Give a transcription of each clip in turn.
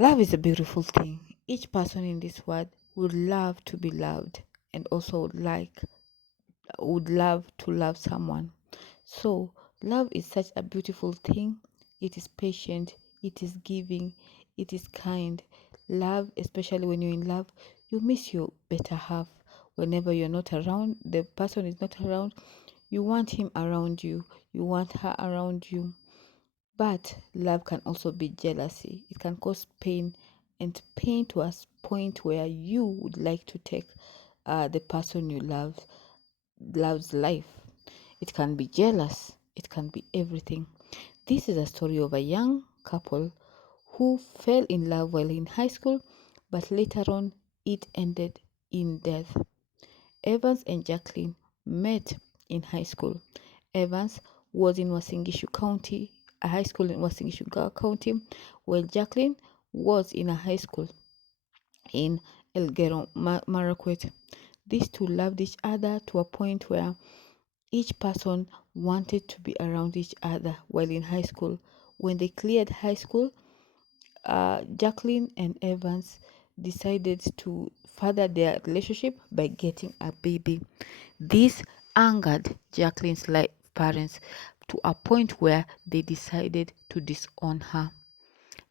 Love is a beautiful thing. Each person in this world would love to be loved and also would love to love someone. So, love is such a beautiful thing. It is patient, it is giving, it is kind. Love, especially when you're in love, you miss your better half. Whenever you're not around, the person is not around, you want him around you, you want her around you. But love can also be jealousy. It can cause pain, and pain to a point where you would like to take the person you love's life. It can be jealous. It can be everything. This is a story of a young couple who fell in love while in high school, but later on it ended in death. Evans and Jacqueline met in high school. Evans was in Wasingishu County, a high school in Wasingishu County, while Jacqueline was in a high school in Elgeyo Marakwet. These two loved each other to a point where each person wanted to be around each other while in high school. When they cleared high school, Jacqueline and Evans decided to further their relationship by getting a baby. This angered Jacqueline's parents to a point where they decided to disown her.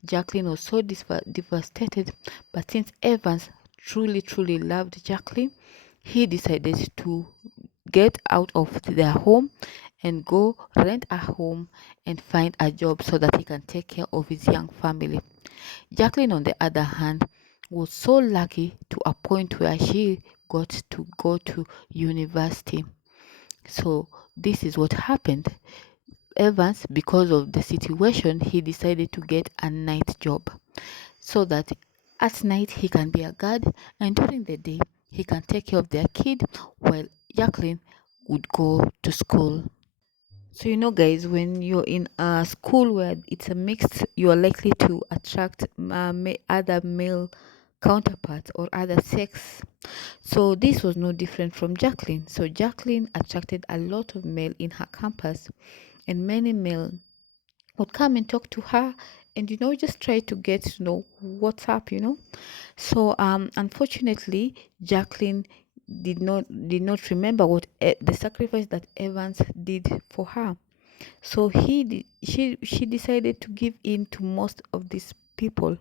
Jacqueline was so devastated, but since Evans truly loved Jacqueline, he decided to get out of their home and go rent a home and find a job so that he can take care of his young family. Jacqueline, on the other hand, was so lucky to a point where she got to go to university. So this is what happened. Evans, because of the situation, he decided to get a night job so that at night he can be a guard and during the day he can take care of their kid while Jacqueline would go to school. So, guys, when you're in a school where it's a mixed, you are likely to attract other male counterparts or other sex. So, this was no different from Jacqueline. So, Jacqueline attracted a lot of male in her campus, and many male would come and talk to her and just try to get to know what's up. So unfortunately Jacqueline did not remember what the sacrifice that Evans did for her. So she decided to give in to most of these people,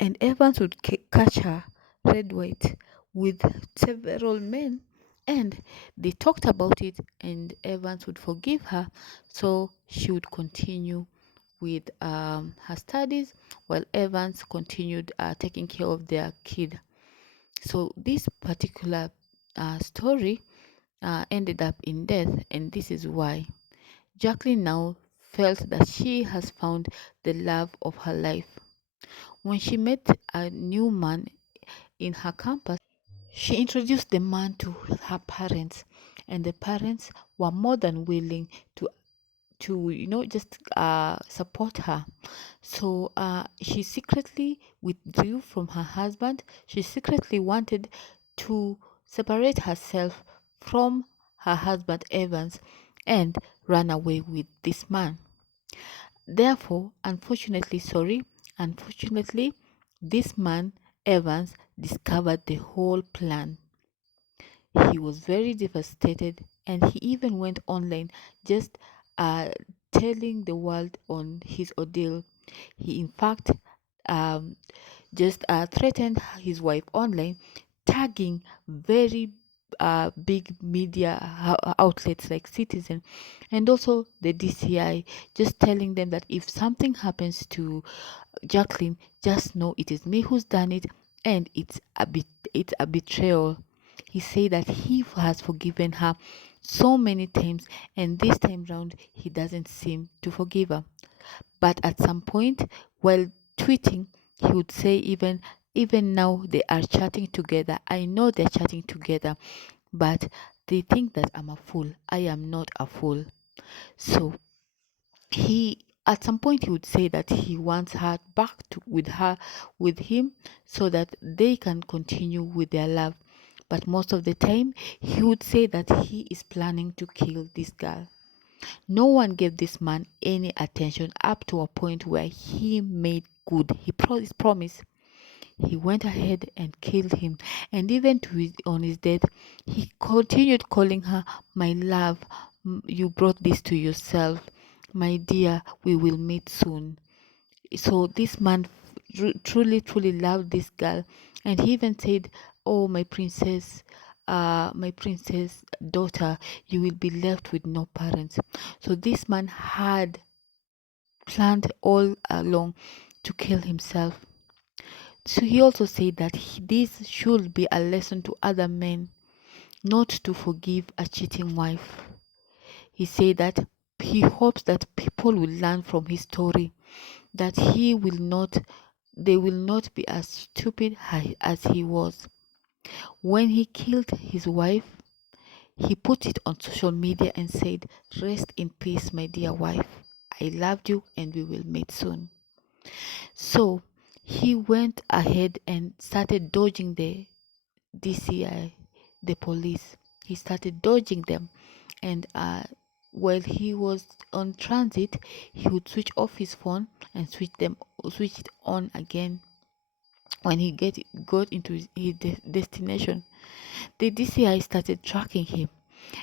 and Evans would catch her red white with several men, and they talked about it, and Evans would forgive her, so she would continue with her studies while Evans continued taking care of their kid. So this particular story ended up in death, and this is why Jacqueline now felt that she has found the love of her life. When she met a new man in her campus, she introduced the man to her parents, and the parents were more than willing to just support her. So she secretly withdrew from her husband. She secretly wanted to separate herself from her husband Evans and run away with this man. Therefore, unfortunately, this man Evans discovered the whole plan. He was very devastated, and he even went online just uh, telling the world on his ordeal. He, in fact, um, just threatened his wife online, tagging very big media outlets like Citizen and also the DCI, just telling them that if something happens to Jacqueline, just know it is me who's done it, and it's a betrayal. He said that he has forgiven her so many times, and this time round he doesn't seem to forgive her. But at some point, while tweeting, he would say even now they are chatting together. I know they're chatting together, but they think that I'm a fool. I am not a fool. So he at some point he would say that he wants her back with him so that they can continue with their love, but most of the time he would say that he is planning to kill this girl. No one gave this man any attention up to a point where he made good. He promised. He went ahead and killed him, and even on his death, he continued calling her, "My love, you brought this to yourself. My dear, we will meet soon." So this man truly, truly loved this girl, and he even said, "Oh, my princess daughter, you will be left with no parents." So this man had planned all along to kill himself. So he also said that this should be a lesson to other men not to forgive a cheating wife. He said that he hopes that people will learn from his story, that they will not be as stupid as he was. When he killed his wife, he put it on social media and said, "Rest in peace, my dear wife. I loved you and we will meet soon." So he went ahead and started dodging the DCI, the police. He started dodging them, and while he was on transit, he would switch off his phone and switch it on again. When he got into his destination, the DCI started tracking him,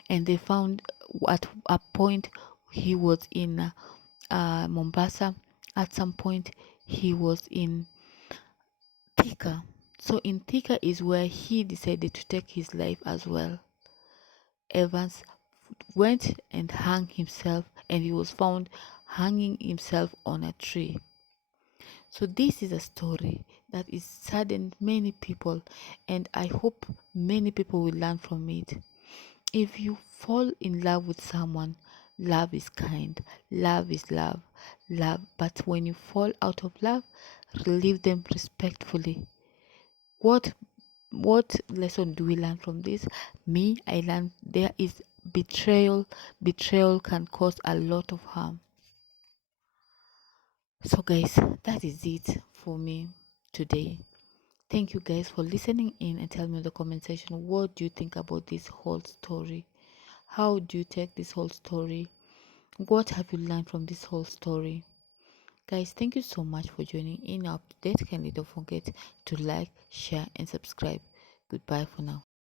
and they found at a point he was in Mombasa. At some point, he was in Thika. So in Thika is where he decided to take his life as well. Evans went and hung himself, and he was found hanging himself on a tree. So this is a story that is saddened many people, and I hope many people will learn from it. If you fall in love with someone, love is kind, love is love. But when you fall out of love, leave them respectfully. What what lesson do we learn from this? I learned there is betrayal. Betrayal can cause a lot of harm. So guys, that is it for me today. Thank you guys for listening in, and tell me in the comment section, what do you think about this whole story? How do you take this whole story? What have you learned from this whole story? Guys, thank you so much for joining in our update. Kindly don't forget to like, share and subscribe. Goodbye for now.